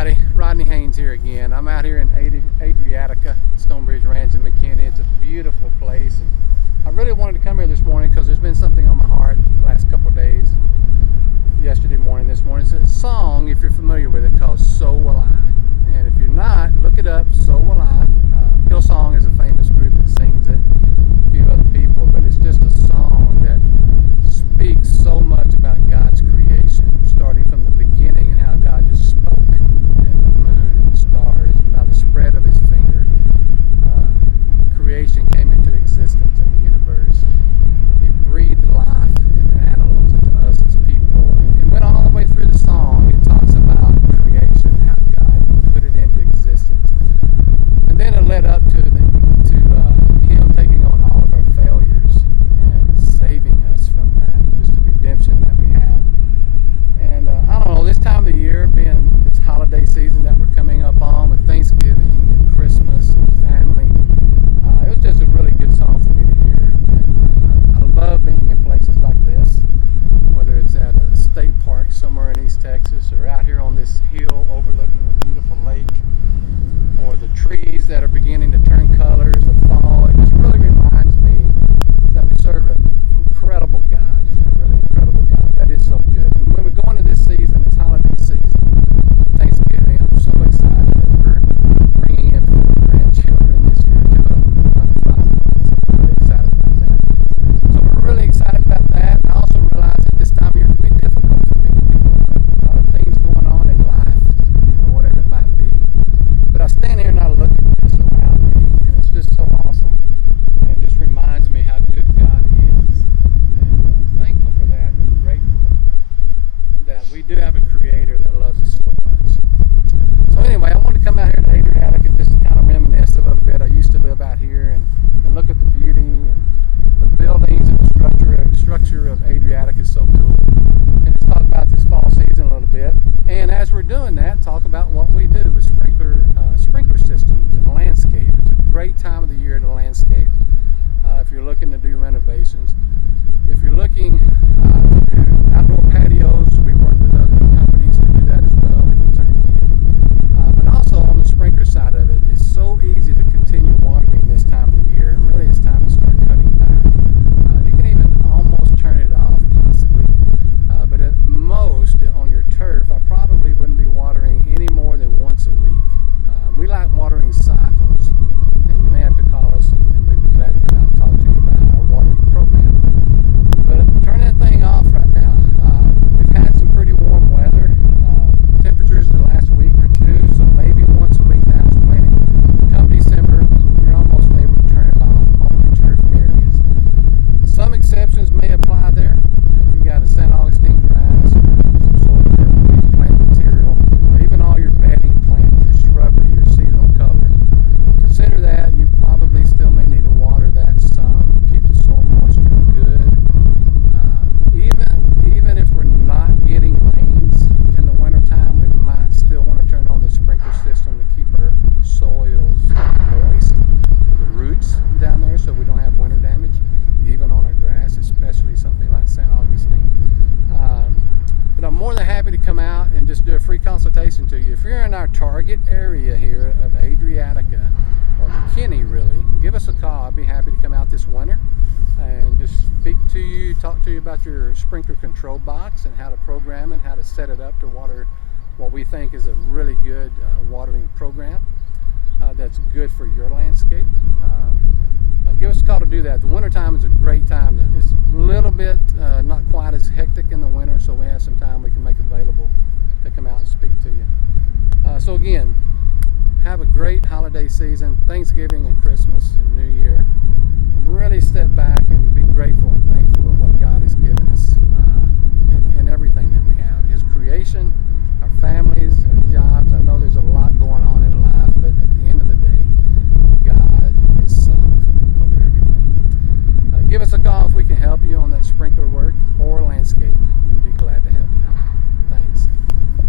everybody. Rodney here again. I'm out here in Adriatica, Stonebridge Ranch in McKinney. It's a beautiful place, and I really wanted to come here this morning because there's been something on my heart the last couple of days. Yesterday morning, this morning, it's a song, if you're familiar with it, called So Will I. And if you're not, look it up, So Will I. Hillsong is a famous group that sings it, a few other people, but it's just a song that speaks so much about God's creation, starting from the beginning and how God just spoke in the moon and the stars, and by the spread of his finger, creation came into existence in the universe. He breathed life into animals, into us as people, and went all the way through the song. It talks about creation, how God put it into existence, and then it led up to him taking on all of our failures and saving us from that, just the redemption that we have. And I don't know, this time of the year, being this holiday season that we're coming up on with Thanksgiving and Christmas and family, it was just a really good song for me to hear. And I love being in places like this, whether it's at a state park somewhere in East Texas or out here on this hill overlooking a beautiful lake, or the trees that are beginning to turn colors of fall. It just really reminds me that we serve an incredible God, a really incredible God. That is so good. And when we go into this season, this holiday season, Thanksgiving, I'm so excited that we're bringing in 4 grandchildren this year, 2 of them under 5 months. I'm really excited about that. So we're really excited about that, and I also realize that this time of year can be difficult for many people. A lot of things going on in life, whatever it might be. But I stand here and I look at this around me, and it's just so awesome. And it just reminds me how good God is. And I'm thankful for that, and grateful that we do have a Creator that loves us so much. So anyway, I wanted to come out here to Adriatic and just kind of reminisce a little bit. I used to live out here and look at the beauty and the buildings and the structure of Adriatic is so cool. And just talk about this fall season a little bit. And as we're doing that, talk about what we do with sprinkler systems and landscape. It's a great time of the year to landscape if you're looking to do renovations. If you're looking to do outdoor patios, we work with other companies to do that as well. We can turnkey it. But also on the sprinkler side of it, it's so easy to continue watering this time of the year. Really, it's time to start cutting back. You can even almost turn it off, possibly. But at most, on your turf, I probably wouldn't be watering any more than once a week. We like watering cycles, and you may have to call us, and we'd be glad to come out and talk to you about our watering program. But turn that thing off right now. We've had some pretty warm weather, temperatures the last week or two, so maybe once a week now is plenty. Come December, you're almost able to turn it off on your turf areas. Some exceptions may apply there. If you got a St. Augustine grass, some sort of your plant material, or even all your bedding plants, your shrubbery, your seasonal color, consider that. You probably still may need to water that some, keep the soil moisture good. Even if we're not getting rains in the wintertime, we might still want to turn on the sprinkler system to keep our soils moist, the roots down there, so we don't have winter damage, even on our grass, especially something like St. Augustine. But I'm more than happy to come out and just do a free consultation to you. If you're in our target area here of Adriatica, or McKinney really, give us a call. I'd be happy to come out this winter and just speak to you, talk to you about your sprinkler control box and how to program and how to set it up to water what we think is a really good watering program that's good for your landscape. Give us a call to do that. The wintertime is a great time. It's a little bit not quite as hectic in the winter, so we have some time we can make available to come out and speak to you. So again, have a great holiday season, Thanksgiving and Christmas and New Year. Really step back and be grateful and thankful of what God has given us in everything that we have. His creation, our families, our jobs. I know there's a lot going on in life, but at the end of the day, God is sovereign over everything. Give us a call if we can help you on that sprinkler work or landscape.